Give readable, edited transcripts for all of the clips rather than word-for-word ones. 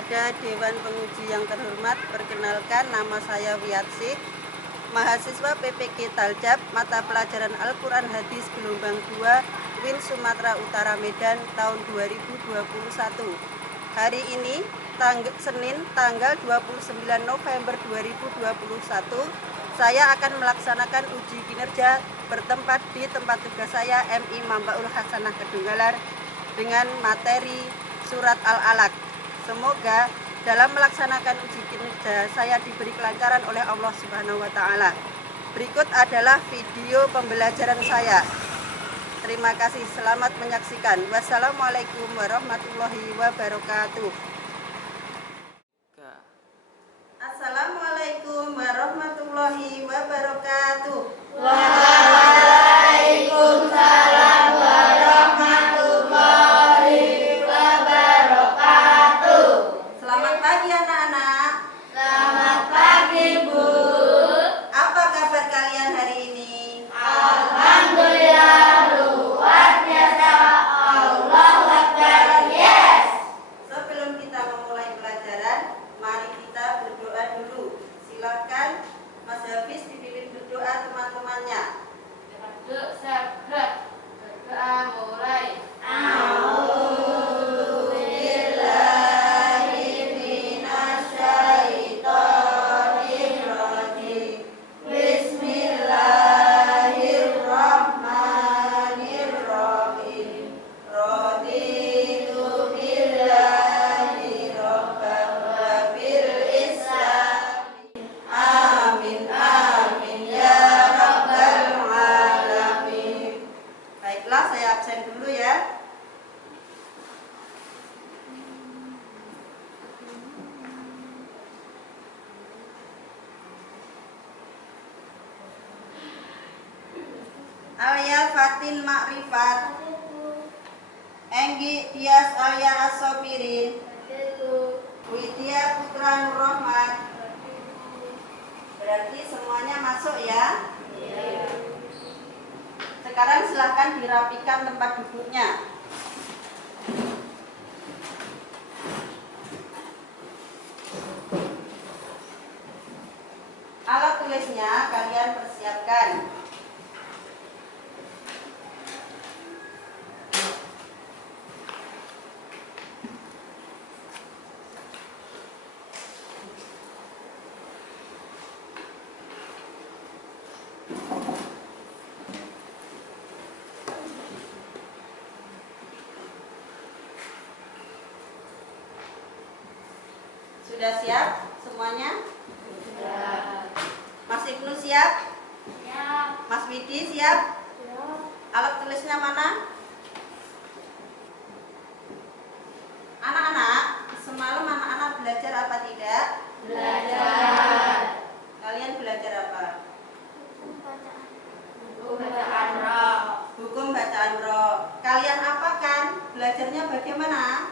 kepada Dewan Penguji yang terhormat, perkenalkan nama saya Wiatsih, mahasiswa PPG Taljab, mata pelajaran Al-Quran Hadis gelombang 2, WIN Sumatera Utara Medan tahun 2021. Hari ini, Senin tanggal 29 November 2021, saya akan melaksanakan uji kinerja bertempat di tempat tugas saya MI Mambaul Hasanah Kedunggalar dengan materi Surat Al-Alaq. Semoga dalam melaksanakan uji kinerja saya diberi kelancaran oleh Allah Subhanahu wa Ta'ala. Berikut adalah video pembelajaran saya. Terima kasih, selamat menyaksikan. Wassalamualaikum warahmatullahi wabarakatuh. Assalamualaikum warahmatullahi wabarakatuh. Waalaikumsalam warahmatullahi wabarakatuh. Selamat pagi anak-anak. Selamat pagi, Bu. Apa kabar kalian hari ini? Alhamdulillah, luar biasa. Allahu Akbar. Yes. Sebelum kita memulai pelajaran, mari kita berdoa dulu. Silakan Mas Hafiz dipimpin berdoa teman-temannya. Duduk sahabat. Berdoa mulai. Baiklah, saya absen dulu ya. Alia Fatin Makrifat, Enggi Tias Alia As-Sobirin, Widya Putra Nur Rahmat. Berarti semuanya masuk ya. Sekarang silahkan dirapikan tempat duduknya. Alat tulisnya kalian persiapkan. Sudah siap semuanya? Ya. Mas Ibnu siap? Ya. Mas Widi siap? Ya. Alat tulisnya mana? Anak-anak, semalam anak-anak belajar apa tidak? Belajar. Kalian belajar apa? Buku bacaan roh. Hukum bacaan roh. Kalian apakan? Belajarnya bagaimana?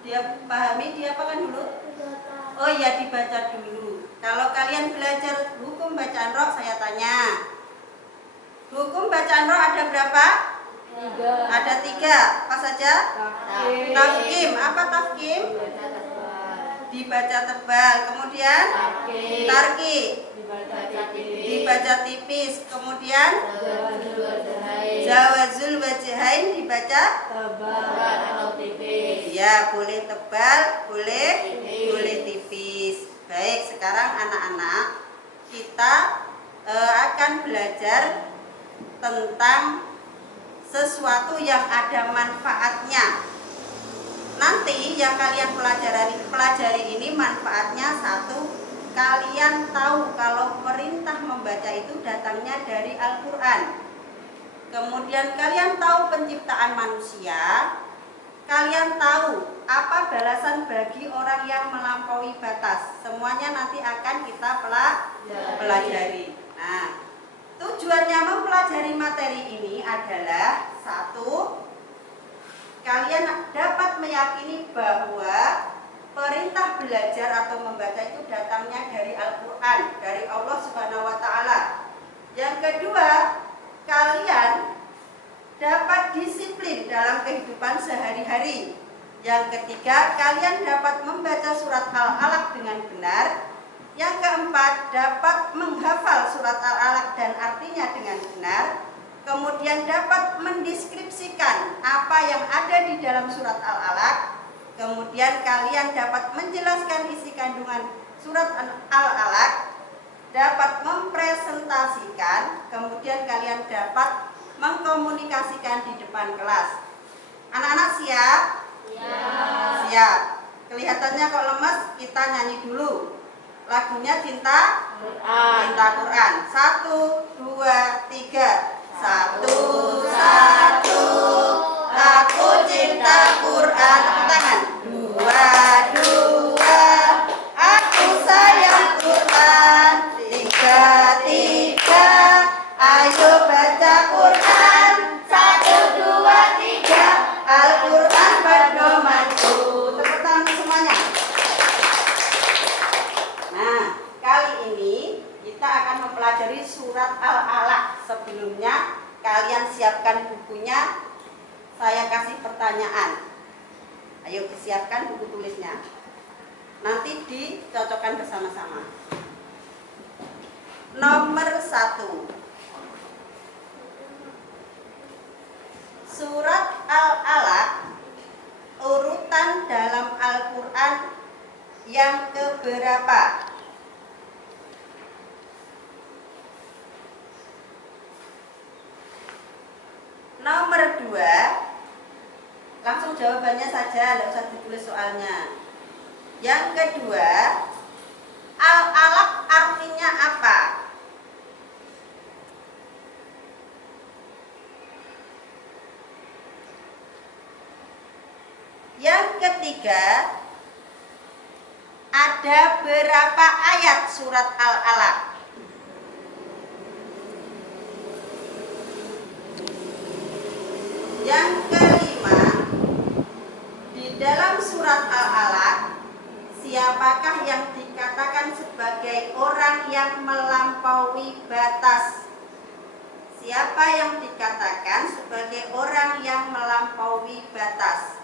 Dia pahami, dia apakan dulu? Oh iya, dibaca dulu. Kalau kalian belajar hukum bacaan roh, saya tanya. Hukum bacaan roh ada berapa? 3. Ada 3. Apa saja? Tafkim. Apa tafkim? Dibaca tebal. Kemudian tarki. Dibaca tipis. Kemudian jawazul wajhain dibaca Tebal atau tipis. ya, boleh tebal, boleh tipis. Baik, sekarang anak-anak kita akan belajar tentang sesuatu yang ada manfaatnya. Nanti yang kalian pelajari ini manfaatnya satu, kalian tahu kalau perintah membaca itu datangnya dari Al-Quran. Kemudian kalian tahu penciptaan manusia. Kalian tahu apa balasan bagi orang yang melampaui batas. Semuanya nanti akan kita pelajari. Nah, tujuannya mempelajari materi ini adalah satu, kalian dapat meyakini bahwa perintah belajar atau membaca itu datangnya dari Al-Quran, dari Allah Subhanahu wa Ta'ala. Yang kedua, kalian dapat disiplin dalam kehidupan sehari-hari. Yang ketiga, kalian dapat membaca surat Al-Alaq dengan benar. Yang keempat, dapat menghafal surat Al-Alaq dan artinya dengan benar. Kemudian dapat mendeskripsikan apa yang ada di dalam surat Al-Alaq. Kemudian kalian dapat menjelaskan isi kandungan surat Al-Alaq, dapat mempresentasikan, kemudian kalian dapat mengkomunikasikan di depan kelas. Anak-anak siap? Siap. Kelihatannya kok lemes, kita nyanyi dulu. Lagunya Cinta Quran. 1, 2, 3. 1, 1. Aku cinta Quran. Tepuk tangan. 2, 2. Aku sayang Quran. 3, 3. Ayo baca Quran. 1, 2, 3. Al-Quran pedomanku. Tepuk tangan semuanya. Nah, kali ini kita akan mempelajari surat Al-Alaq. Sebelumnya kalian siapkan bukunya. Saya kasih pertanyaan. Ayo disiapkan buku tulisnya. Nanti dicocokkan bersama-sama. Nomor 1. Surat Al-Alaq urutan dalam Al-Quran yang keberapa? Nomor 2. Langsung jawabannya saja, tidak usah ditulis soalnya. Yang kedua, Al-Alaq artinya apa? Yang ketiga, ada berapa ayat surat Al-Alaq? Yang kelima, di dalam surat Al-Alaq, siapakah yang dikatakan sebagai orang yang melampaui batas? Siapa yang dikatakan sebagai orang yang melampaui batas?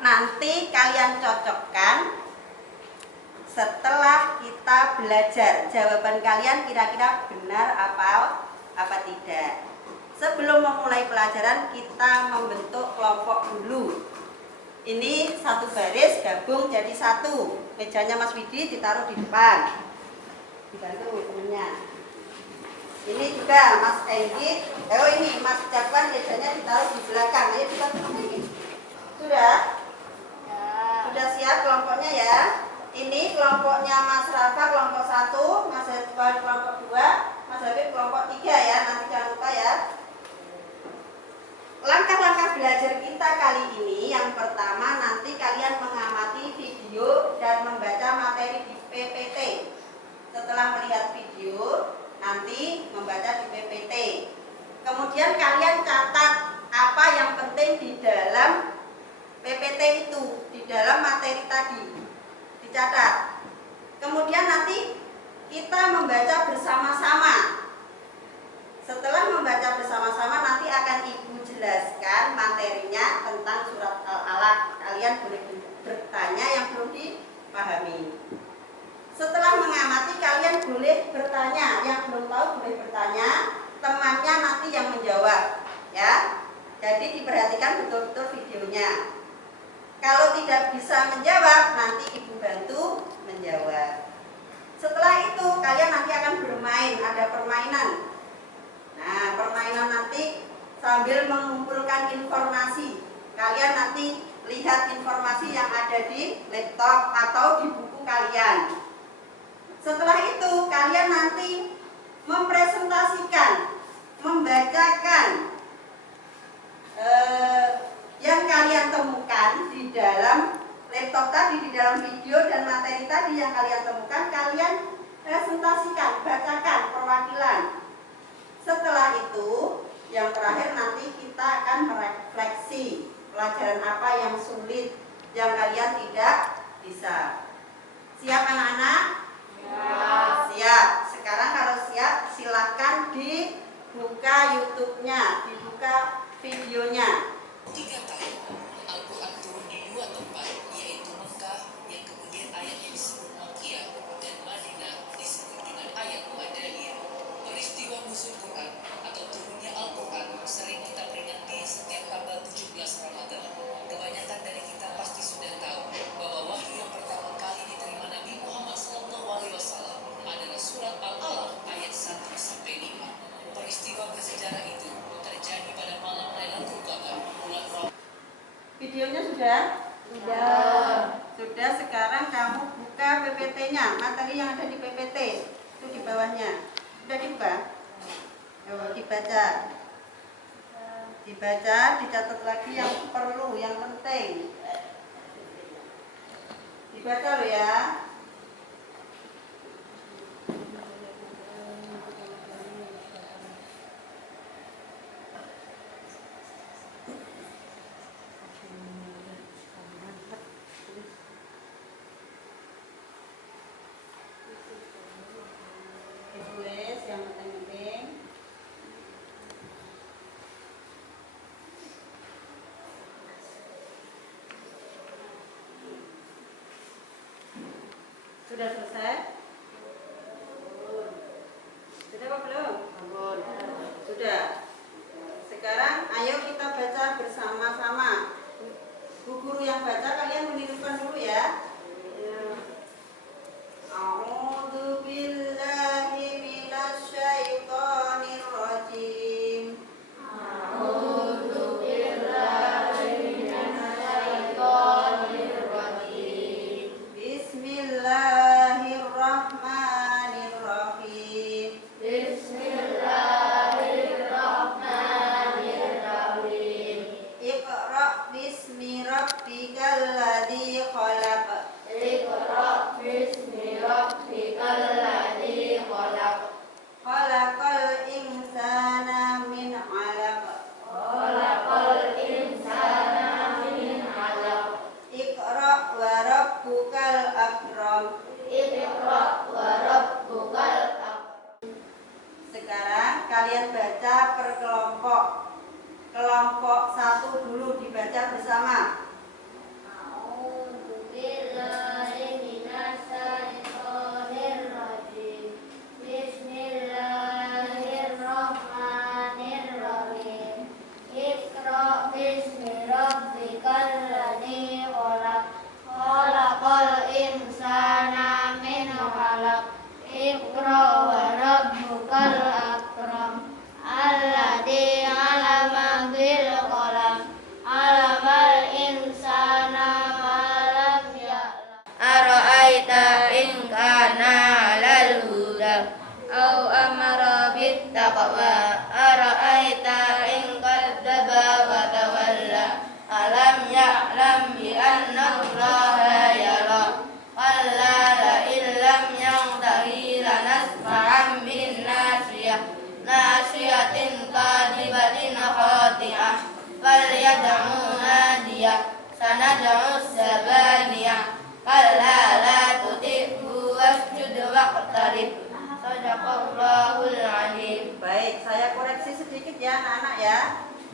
Nanti kalian cocokkan setelah kita belajar. Jawaban kalian kira-kira benar apa tidak. Sebelum memulai pelajaran, kita membentuk kelompok dulu. Ini satu baris gabung jadi satu. Mejanya Mas Widi ditaruh di depan. Dibantu temennya. Ini juga Mas Enggi. Ini Mas Jakwan mejanya ditaruh di belakang. Ayo dibantu ini. Sudah? Sudah siap kelompoknya ya? Ini kelompoknya Mas Rafa kelompok 1, Mas Edwan kelompok 2, Mas Habib kelompok 3 ya. Nanti jangan lupa ya. Langkah-langkah belajar kita kali ini, yang pertama nanti kalian mengamati video dan membaca materi di PPT. Setelah melihat video, nanti membaca di PPT. Kemudian kalian catat apa yang penting di dalam PPT itu, di dalam materi tadi dicatat. Kemudian nanti kita membaca bersama-sama. Setelah membaca bersama-sama, nanti akan Ibu jelaskan materinya tentang surat Al-Alaq. Kalian boleh bertanya yang belum dipahami. Setelah mengamati, kalian boleh bertanya. Yang belum tahu boleh bertanya, temannya nanti yang menjawab ya. Jadi diperhatikan betul-betul videonya. Kalau tidak bisa menjawab, nanti Ibu bantu menjawab. Setelah itu, kalian nanti akan bermain, ada permainan. Nah, permainan nanti sambil mengumpulkan informasi. Kalian nanti lihat informasi yang ada di laptop atau di buku kalian. Setelah itu, kalian nanti mempresentasikan, membacakan yang kalian temukan di dalam laptop tadi, di dalam video dan materi tadi yang kalian temukan, kalian Presentasikan, bacakan perwakilan. Setelah itu, yang terakhir nanti kita akan merefleksi pelajaran apa yang sulit, yang kalian tidak bisa. Siap anak-anak? Siap. Sekarang kalau siap, silakan dibuka YouTube-nya, dibuka videonya. 3 tahun, Al-Quran turun di 2 tempat, yaitu Mekah yang kemudian ayatnya disebut Makkiyah dan Madinah disebut dengan ayat Madaniyah. Peristiwa nuzul Quran atau turunnya Al-Quran sering kita peringati setiap tanggal 17 Ramadan. Kebanyakan dari kita pasti sudah tahu bahwa wahyu yang pertama kali diterima Nabi Muhammad SAW adalah surat Al-Alaq ayat 1-5. Peristiwa bersejarah itu terjadi pada malam Lailatul Qadar bulan Ramadan. Videonya sudah? Sudah. Sudah, sekarang kamu buka PPT-nya, materi yang ada di PPT. Itu di bawahnya. Sudah dibuka? Dibaca. Dibaca, dicatat lagi yang perlu, yang penting. Dibaca loh ya. Ditulis yang penting-penting. Sudah selesai? Sudah apa belum? Sudah. Sekarang ayo kita baca bersama-sama. Bu guru yang baca, kalian menirukan dulu ya. A'udzu billahi minasy syaithanir rajim. Bismillahirrahmanirrahim. Iqra bismi rabbikal ladzi khalaq. Khalaqal insana min 'alaq. Iqra wa rabbukal akram. Sekarang kalian baca per kelompok. Kelompok 1 dulu dibaca bersama. Ara'aita in kana 'alal huda aw amara bit taqwa ara'aita in kadzdzaba wa tawalla alam ya'lam bi anna Allaha yara qalla la illam yantahi lanasfa'an bin nasiyah nasiyatin qadibatin khati'ah falyad'u nadiyah sanad'u sabaniyah kalla la tuti'hu wasjud waqtarib. Shadaqallahul alim. Baik, saya koreksi sedikit ya anak-anak ya.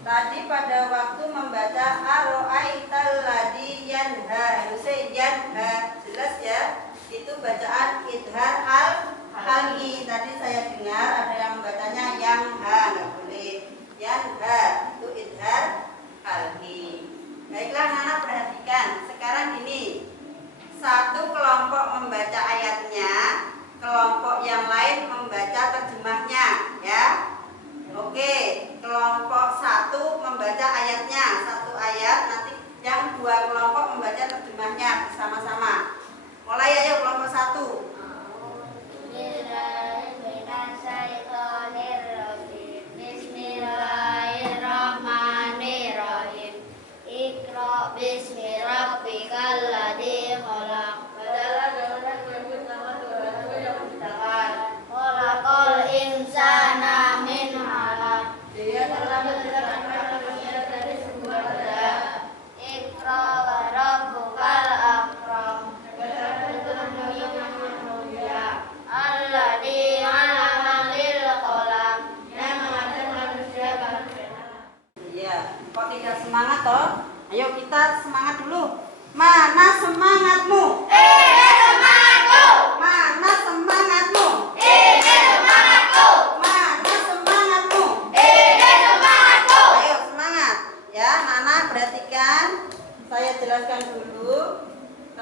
Tadi pada waktu membaca Ara'aital ladzi yanha, harusnya yanha, jelas ya. Itu bacaan idhar al-halqi. Tadi saya dengar ada yang membacanya yangha, nggak boleh. Yanha itu idhar halqi. Baiklah anak-anak, perhatikan. Sekarang gini. Satu kelompok membaca ayatnya, kelompok yang lain membaca terjemahnya, ya. Oke, kelompok 1 membaca ayatnya, 1 ayat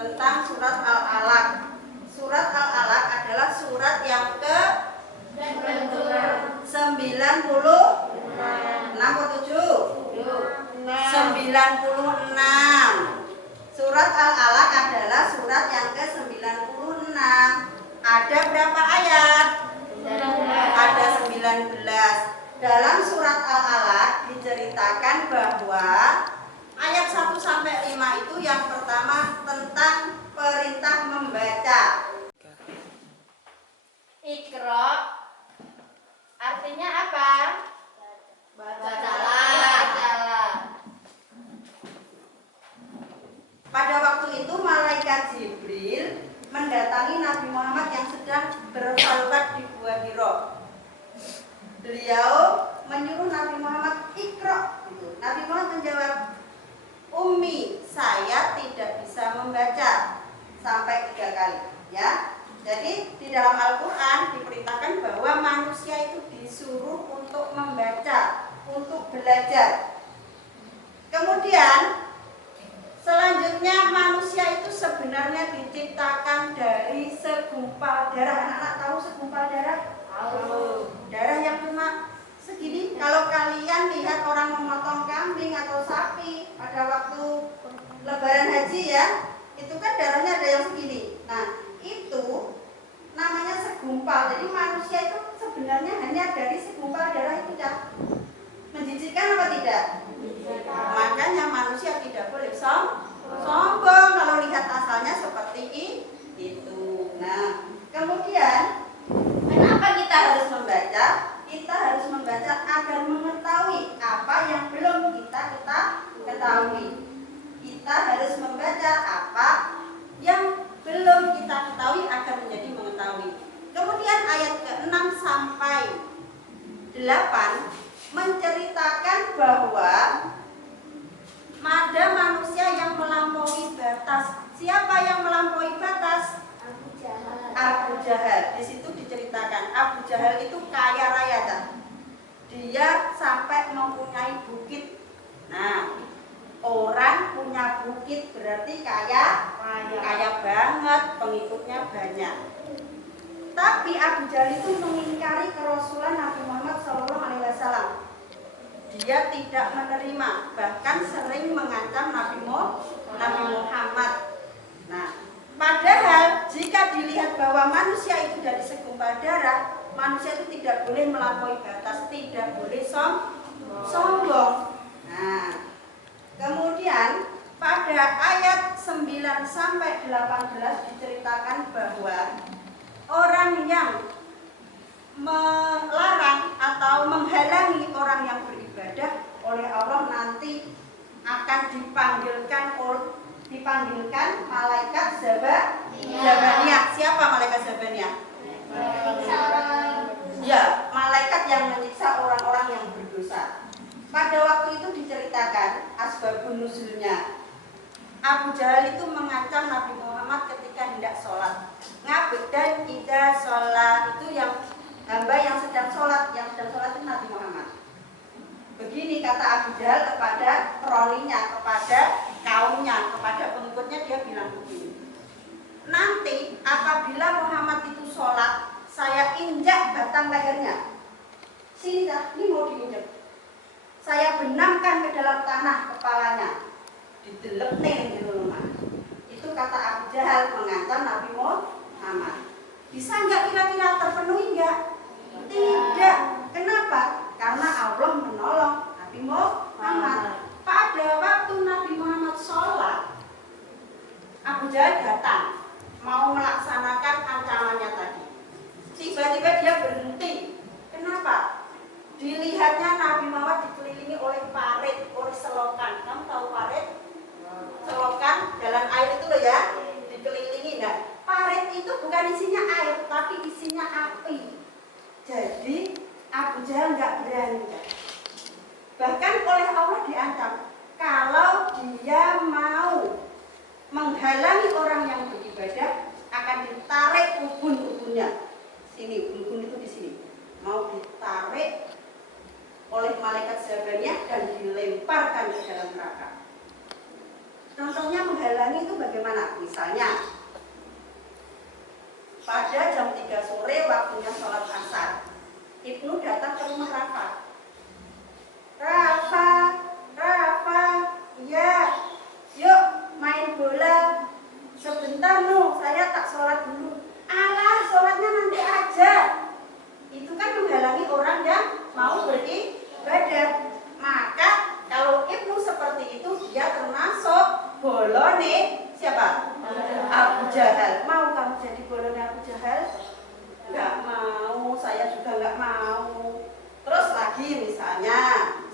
tentang surat Al-Alaq. Surat Al-Alaq adalah surat yang ke 96 atau 96. Surat Al-Alaq adalah surat yang ke 96. Ada berapa ayat? Ada 19. Dalam surat Al-Alaq diceritakan bahwa ayat 1 sampai 5 itu yang pertama tentang perintah membaca. Iqra artinya apa? Bacalah. Pada waktu itu malaikat Jibril mendatangi Nabi Muhammad yang sedang berkhalwat di Gua Hira. Beliau menyuruh Nabi Muhammad Iqra. Nabi Muhammad menjawab, Ummi, saya tidak bisa membaca, sampai 3 kali. Ya, jadi di dalam Al-Quran diperintahkan bahwa manusia itu disuruh untuk membaca, untuk belajar. Kemudian selanjutnya manusia itu sebenarnya diciptakan dari segumpal darah. Anak-anak tahu segumpal darah? Tahu. Darah yang cuma segini. Kalau kalian lihat orang memotong kambing atau sapi pada waktu lebaran haji ya, itu kan darahnya ada yang segini. Nah, itu namanya segumpal. Jadi manusia itu sebenarnya hanya dari segumpal darah itu, Cak. Menjijikkan apa tidak? Makanya manusia tidak boleh sombong kalau lihat asalnya seperti itu. Nah, kemudian kenapa kita harus membaca? Kita harus membaca agar mengetahui apa yang belum kita ketahui. Kita harus membaca apa yang belum kita ketahui agar menjadi mengetahui. Kemudian ayat ke-6 sampai 8 menceritakan bahwa ada manusia yang melampaui batas. Siapa yang melampaui batas? Abu Jahal. Di situ diceritakan Abu Jahal itu kaya raya, kan? Dia sampai mempunyai bukit. Nah, orang punya bukit berarti kaya banget, pengikutnya banyak. Tapi Abu Jahal itu mengingkari kerasulan Nabi Muhammad SAW. Dia tidak menerima, bahkan sering mengancam Nabi Muhammad. Nah, padahal jika dilihat bahwa manusia itu dari segumpal darah, manusia itu tidak boleh melampaui batas, tidak boleh sombong. Nah, kemudian pada ayat 9 sampai 18 diceritakan bahwa orang yang melarang atau menghalangi orang yang beribadah oleh Allah nanti akan dipanggilkan malaikat Zabaniyah. Siapa malaikat Zabaniyah? Ya, malaikat yang menyiksa orang-orang yang berdosa. Pada waktu itu diceritakan asbabun nuzulnya. Abu Jahal itu mengancam Nabi Muhammad ketika hendak sholat. Ngabid dan ida sholat itu yang hamba yang sedang sholat itu Nabi Muhammad. Begini kata Abu Jahal kepada kroninya, kepada kaumnya, kepada pengikutnya, dia bilang begini. Nanti apabila Muhammad itu sholat, saya injak batang lehernya. Sini dah, ini mau diinjak. Saya benamkan ke dalam tanah kepalanya, dideletin di rumah. Itu kata Abu Jahal mengancam Nabi Muhammad. Bisa nggak kira-kira terpenuhi nggak? Tidak. Kenapa? Karena Allah menolong Nabi Muhammad. Pada waktu Nabi Muhammad sholat, Abu Jahal datang mau melaksanakan ancamannya tadi. Tiba-tiba dia berhenti. Kenapa? Dilihatnya Nabi Muhammad dikelilingi oleh parit, oleh selokan. Kamu tahu parit? Selokan, jalan air itu loh ya, dikelilingi. Nah, parit itu bukan isinya air, tapi isinya api. Jadi Abu Jahal nggak berani. Bahkan oleh Allah diancam, kalau dia mau menghalangi orang yang beribadah, akan ditarik ubun-ubunnya. Sini, ubun itu di sini. Mau ditarik oleh malaikat Zabaniyah dan dilemparkan ke dalam neraka. Contohnya menghalangi itu bagaimana? Misalnya, pada jam 3 sore waktunya sholat asar, Ibnu datang ke rumah Rafa. Rafa, Rafa, ya, yuk main bola. Sebentar nu, saya tak sholat dulu. Alah, sholatnya nanti aja. Itu kan menghalangi orang yang mau beribadah. Maka kalau Ibnu seperti itu, dia termasuk bolone siapa? Abu Jahal. Mau kamu jadi bolone Abu Jahal? Enggak mau, saya juga enggak mau. Terus lagi misalnya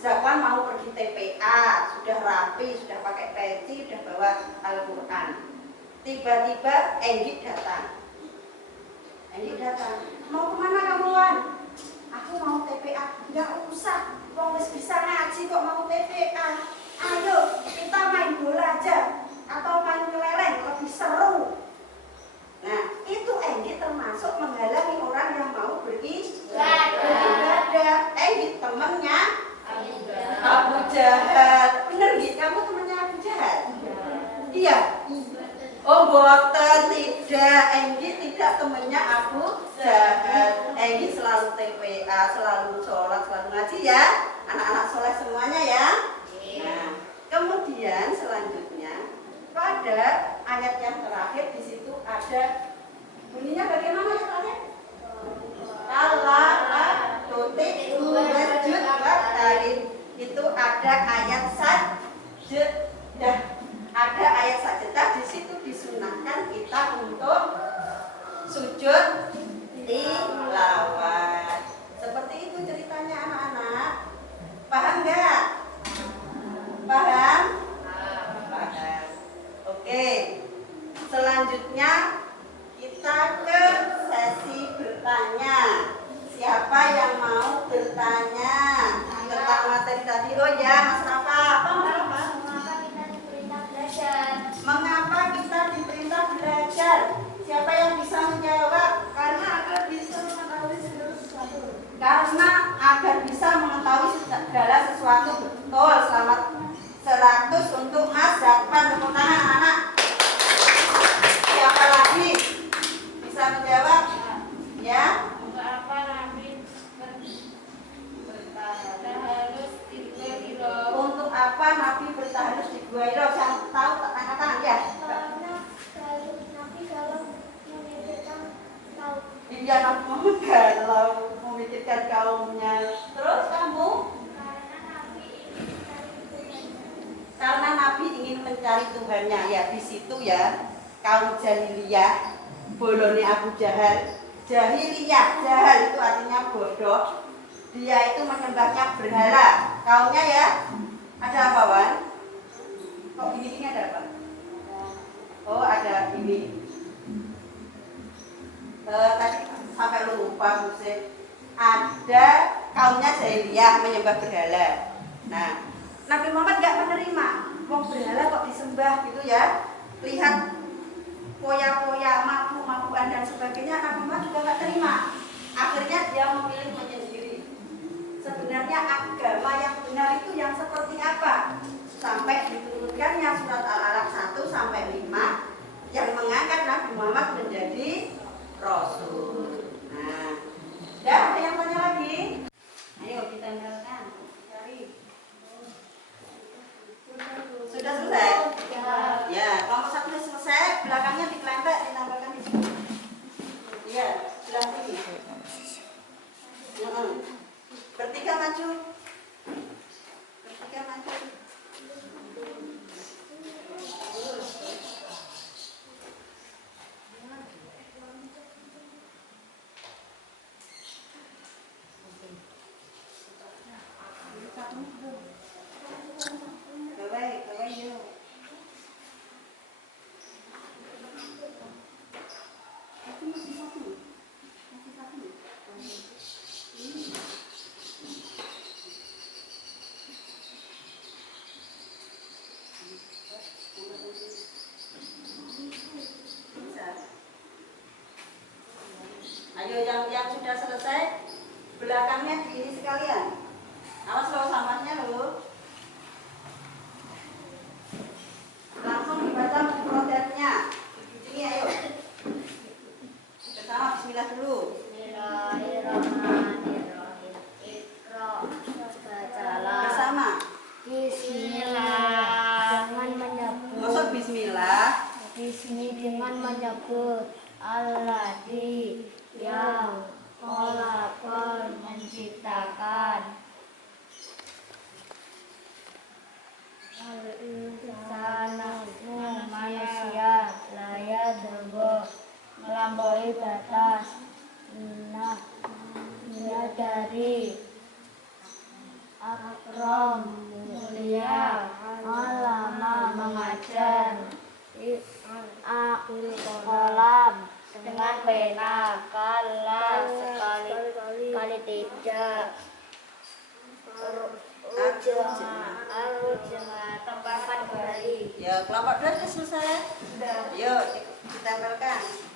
Zakwan mau pergi TPA, sudah rapi, sudah pakai peci, sudah bawa Al-Quran. Tiba-tiba Enggit datang. Enggit datang. Mau kemana kamu, Wan? Aku mau TPA. Enggak usah, wong wis bisa ngaji kok mau TPA. Ayo kita main bola aja atau main kelereng, lebih seru. Nah, itu Enggit termasuk menghalangi orang yang mau beribadah. Enggit temennya Abu Jahal. Bener Git, kamu temennya Abu Jahal? Iya. Oh boten, tidak. Enggit tidak temennya Abu Jahal. Enggit selalu TPA, selalu sholat, selalu ngaji ya. Anak-anak soleh semuanya ya. Nah, kemudian selanjutnya pada ayat yang terakhir di situ ada bunyinya bagaimana ya tadi? Kala tutik wajud watarin. Itu ada ayat sajdah. Ada ayat sajdah di situ disunahkan kita untuk sujud tilawat. Seperti itu ceritanya anak-anak. Paham nggak? Paham? Paham. Oke. Selanjutnya kita ke sesi bertanya. Siapa yang mau bertanya tentang materi tadi? Oh ya, Mas Rafa. Apa Mas Rafa? Mengapa kita diperintah belajar? Siapa yang bisa menjawab? Karena agar bisa mengetahui sesuatu. Karena agar bisa mengetahui segala sesuatu. Betul. Selamat 100 untuk Mas Zakwan. Tepuk tangan anak. Siapa lagi bisa menjawab? Ya. Untuk apa Nabi bertahalus di Gua Hiro? Untuk apa Nabi bertahalus di Gua Hiro? Yang tahu tak angkat tangan ya? Karena Nabi kalau memikirkan kaum. Iya, Nabi Muhammad kalau memikirkan kaumnya. Terus kamu? Karena Nabi ingin mencari Tuhannya. Ya di situ ya. Kaum jahiliyah, bolone Abu Jahal. Jahiliyah, jahal itu artinya bodoh. Dia itu menyembahnya berhala. Kaumnya ya, ada apa Wan? Kok ini ada apa? Oh ada ini. Tadi sampai lupa Musik. Ada kaumnya jahiliyah menyembah berhala. Nah, Nabi Muhammad nggak menerima. Wong berhala kok disembah gitu ya? Lihat poya-poya, mabuk-mabukan dan sebagainya, Nabi Muhammad juga nggak terima. Akhirnya dia memilih menyendiri. Sebenarnya agama yang benar itu yang seperti apa? Sampai diturunkannya surat Al-Alaq 1 sampai 5 yang mengangkat Nabi Muhammad menjadi Rasul. Nah, ada yang tanya lagi? Ayo kita dengarkan. Cari. Sudah selesai? Ya, kelompok satu sudah selesai. Belakangnya dikelentek, ditambahkan di sini. Iya, sebelah sini. Bertiga maju. Bertiga maju. Kawai yuk. Masih satu. Ayo yang sudah selesai belakangnya di ini sekalian. Awas lo sampahnya lo. menyebut Alladzi yang khalaqal menciptakan al-insana manusia layak dergo melampaui batas dari akram mulia alama mengajar kolam dengan pena kala sekali tidak Al-Jemaah tempakan kembali. Ya, kelompok 2 sudah selesai. Yuk, ditempelkan.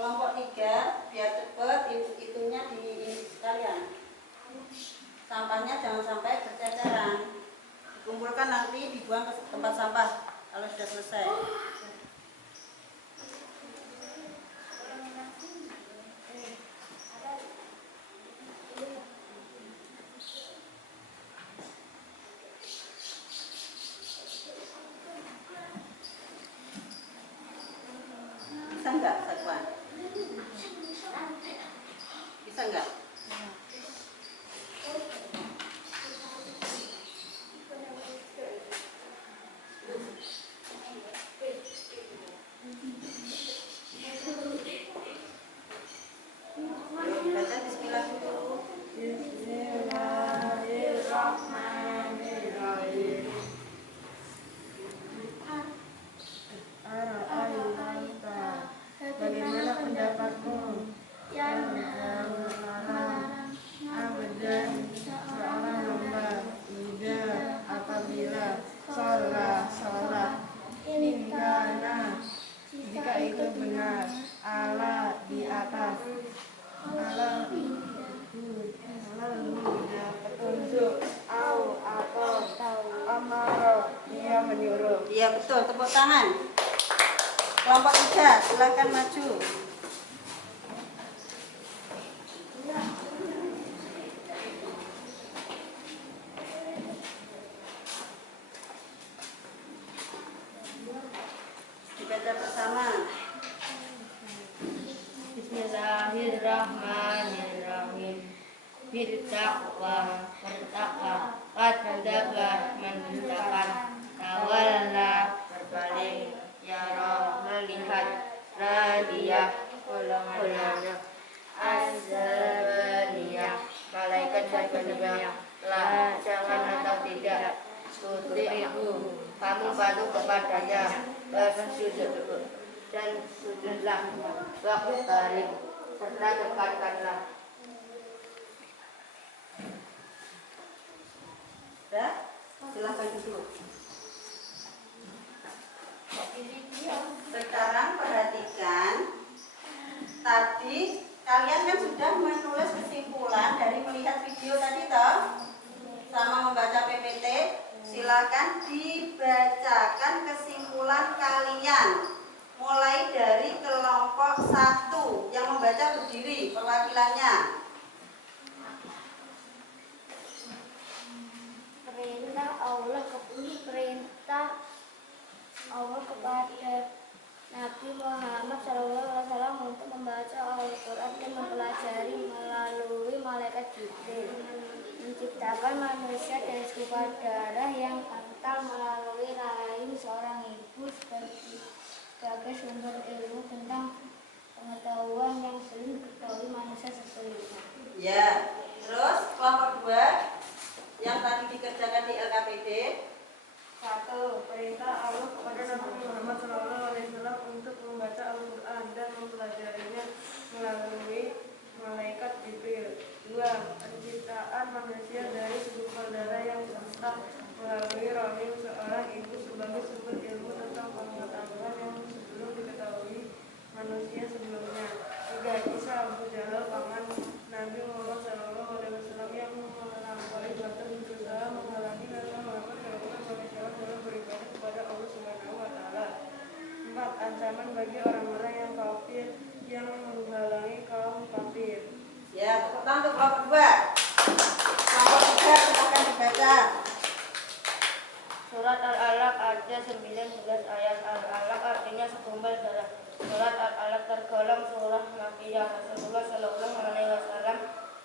Kelompok 3 biar cepet hitungnya di sekalian. Sampahnya jangan sampai berceceran. Dikumpulkan nanti dibuang ke tempat sampah kalau sudah selesai. Bisa enggak satuan? Bisa enggak? Baca bismillah dulu. Bismillahirrahmanirrahim. Bagaimana pendapatmu yang melarang abadan seorang hamba ida apabila sholat ingkana jika itu benar ala di atas ala huda petunjuk au atau amaro dia menyuruh. Iya betul, tepuk tangan. Kelompok 3 silakan maju. Dibaca bersama. Bismillahirrahmanirrahim. Bertakwa kadzdzaba mendustakan tawalla berpaling yara melihat radiyah ulangannya azzabaniyah malaikat Zabaniyah lah jangan atau tidak tuti'hu kamu patuh kepadanya bersujud dan sujudlah waktu tarik serta dekatkanlah. Sudah? Silahkan duduk. Sekarang perhatikan. Tadi kalian kan sudah menulis kesimpulan dari melihat video tadi toh, sama membaca PPT. Silakan dibacakan kesimpulan kalian. Mulai dari kelompok 1 yang membaca berdiri perwakilannya. Perintah Allah kepada Nabi Muhammad SAW untuk membaca Al-Quran dan mempelajari melalui malaikat Jibril, menciptakan manusia dari segumpal darah yang kental melalui rahim seorang ibu sebagai sumber ilmu tentang pengetahuan yang belum diketahui manusia sebelumnya. Ya, terus kelompok 2 yang tadi dikerjakan di LKPD. 1. Perintah Allah kepada Nabi Muhammad SAW untuk membaca Al-Quran dan mempelajarinya melalui malaikat Jibril. 2. Penciptaan manusia dari segumpal darah yang kental melalui rahim seorang ibu sebagai sumber ilmu tentang pengetahuan yang belum diketahui manusia sebelumnya. 3. Kisah Abu Jahal paman Nabi Muhammad SAW yang Surat Al-Alaq ada 19 ayat. Al-Alaq artinya segumpal darah. Surat Al-Alaq tergolong surah Makkiyah. Rasulullah Shallallahu Alaihi Wasallam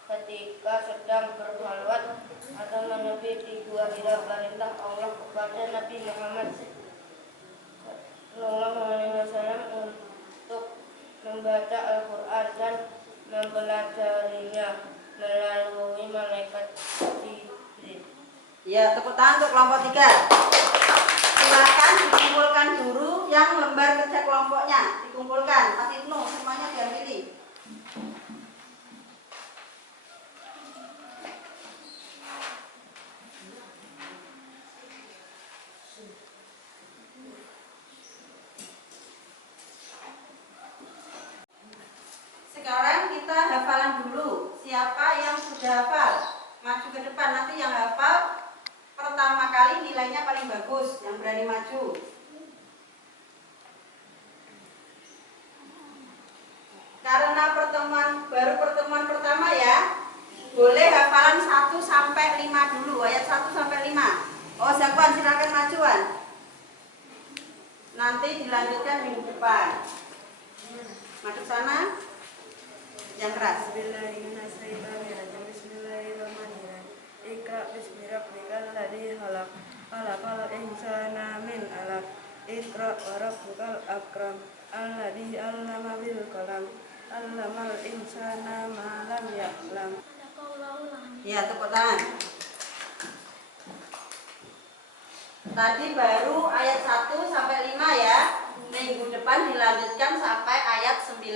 ketika sedang berkhalwat atau menepi di gua Hira, perintah Allah kepada Nabi Muhammad Shallallahu Alaihi Wasallam untuk membaca Al-Quran dan mempelajarinya melalui malaikat Jibril. Ya, tepuk tangan untuk kelompok 3. Silakan dikumpulkan dulu yang lembar kerja kelompoknya. Dikumpulkan, Mas Ibnu, semuanya diambil. Sekarang kita hafalan dulu. Siapa yang sudah hafal? Maju ke depan, nanti yang hafal pertama kali nilainya paling bagus, yang berani maju. Karena baru pertemuan pertama ya, boleh hafalan 1 sampai 5 dulu, ayat 1 sampai 5. Oh, Zakwan silakan majuan. Nanti dilanjutkan minggu depan. Maju sana. Yang keras. Bismillahirrahmanirrahim. Iqra bismi rabbikal ladzi khalaq. Khalaqal insana min 'alaq. Iqra wa rabbukal akram. Alladzi 'allama bil qalam. 'Allamal insana ma lam ya'lam. Ya, tepuk tangan. Tadi baru ayat 1 sampai 5 ya. Minggu depan dilanjutkan sampai ayat 19.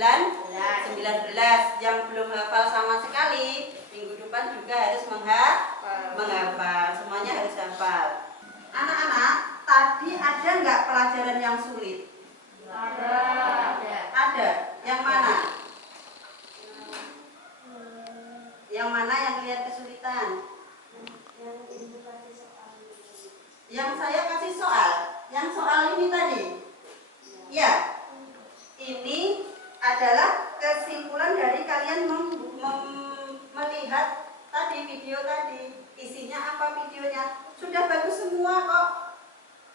Yang belum hafal sama sekali, minggu depan juga harus menghafal. Semuanya harus hafal. Anak-anak, tadi ada nggak pelajaran yang sulit? Ada. Yang mana? Yang mana yang lihat kesulitan? Yang saya kasih soal. Yang soal ini tadi. Ya, ini adalah kesimpulan dari kalian melihat tadi video tadi. Isinya apa videonya? Sudah bagus semua kok.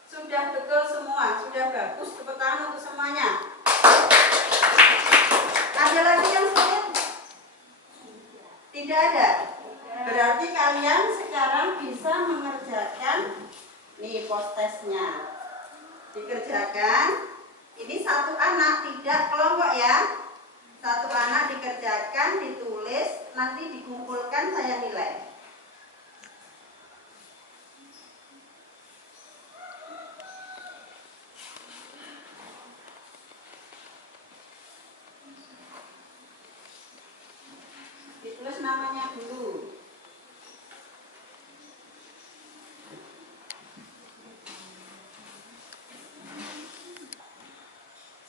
Sudah betul semua, sudah bagus. Tepuk tangan untuk semuanya. Ada lagi yang sulit? Tidak ada. Berarti kalian sekarang bisa mengerjakan nih post testnya. Dikerjakan. Ini satu anak, tidak kelompok ya. Satu anak dikerjakan, ditulis, nanti dikumpulkan saya nilai. Ditulis namanya dulu.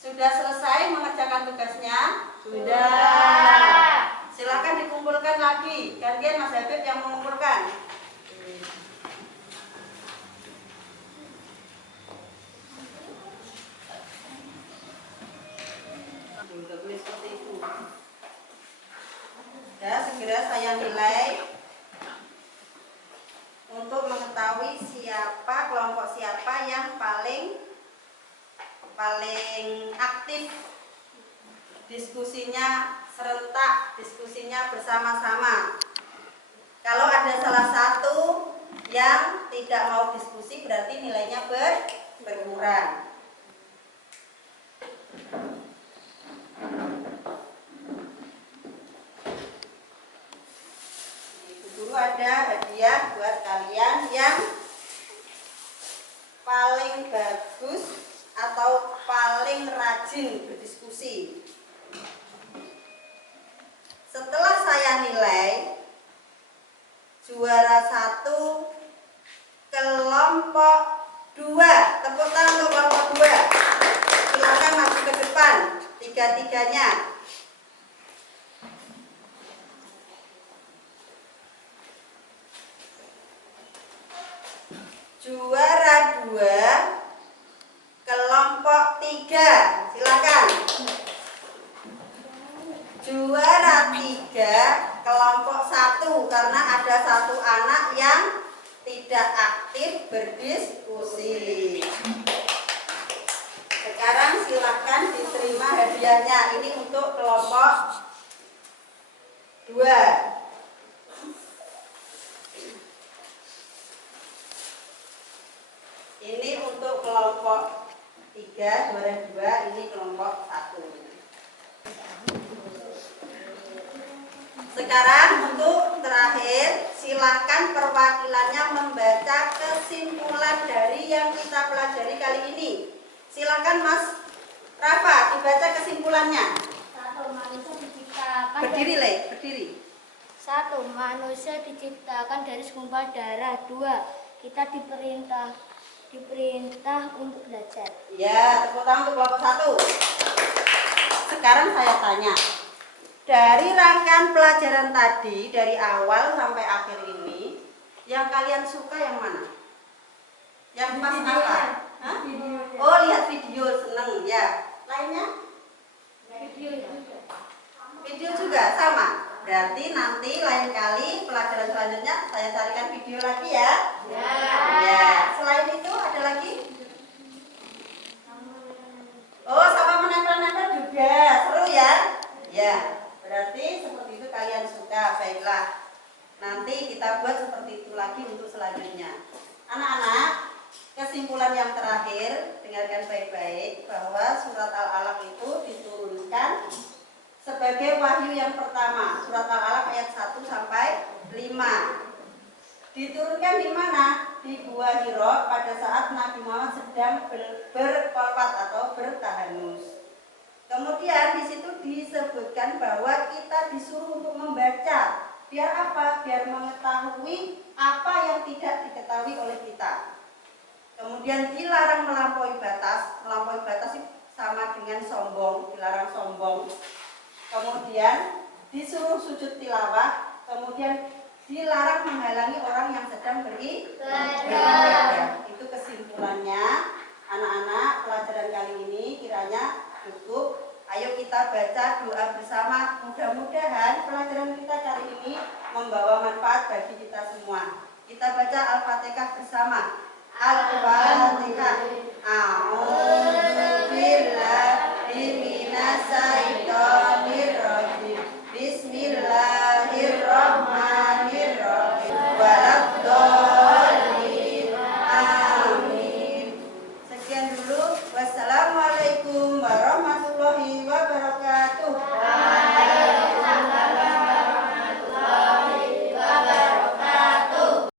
Sudah selesai mengerjakan tugasnya? Sudah. Silakan dikumpulkan lagi. Gantian Mas Habib yang mengumpulkan. Tidak boleh seperti itu. Ya, segera saya nilai untuk mengetahui siapa kelompok siapa yang paling aktif, diskusinya serentak, diskusinya bersama-sama. Kalau ada salah satu yang tidak mau diskusi, berarti nilainya berkurang. Guru ada hadiah buat kalian yang paling bagus atau paling rajin berdiskusi. Setelah saya nilai, juara 1 kelompok 2. Tepuk tangan untuk kelompok 2. Silakan maju ke depan, tiga-tiganya. Juara 2 kelompok 3, silakan. Juara 3 kelompok 1, karena ada satu anak yang tidak tidak aktif berdiskusi. Sekarang silakan diterima hadiahnya. Ini untuk kelompok 2. Ini untuk kelompok 3, juara 2, ini kelompok 1. Sekarang untuk terakhir, silakan perwakilannya membaca kesimpulan dari yang kita pelajari kali ini. Silakan Mas Rafa, dibaca kesimpulannya. 1. Manusia diciptakan Berdiri, Le, berdiri. 1. Manusia diciptakan dari segumpal darah. 2. Kita diperintah untuk belajar. Ya, tepuk tangan untuk kelompok 1. Sekarang saya tanya, dari rangkaian pelajaran tadi, dari awal sampai akhir ini, yang kalian suka yang mana? Yang pas apa? Hah? Oh, lihat video, seneng ya. Lainnya? Video juga sama. Berarti nanti lain kali pelajaran selanjutnya saya carikan video lagi ya. Ya. Selain itu ada lagi? Oh, sama menempel-nempel juga. Seru ya? Ya. Berarti seperti itu kalian suka. Baiklah. Nanti kita buat seperti itu lagi untuk selanjutnya. Anak-anak, kesimpulan yang terakhir, dengarkan baik-baik bahwa surat Al-Alaq itu diturunkan sebagai wahyu yang pertama. Surat Al-Alaq ayat 1 sampai 5. Diturunkan di mana? Di Gua Hira pada saat Nabi Muhammad sedang berkolpat atau bertahanus. Kemudian di situ disebutkan bahwa kita disuruh untuk membaca. Biar apa? Biar mengetahui apa yang tidak diketahui oleh kita. Kemudian dilarang melampaui batas. Melampaui batas itu sama dengan sombong, dilarang sombong. Kemudian disuruh sujud tilawah. Kemudian dilarang menghalangi orang yang sedang beribadah. Itu kesimpulannya. Anak-anak, pelajaran kali ini kiranya cukup. Ayo kita baca doa bersama. Mudah-mudahan pelajaran kita kali ini membawa manfaat bagi kita semua. Kita baca Al-Fatihah bersama. Al-Fatihah. A'udzu billahi minasy syaithanir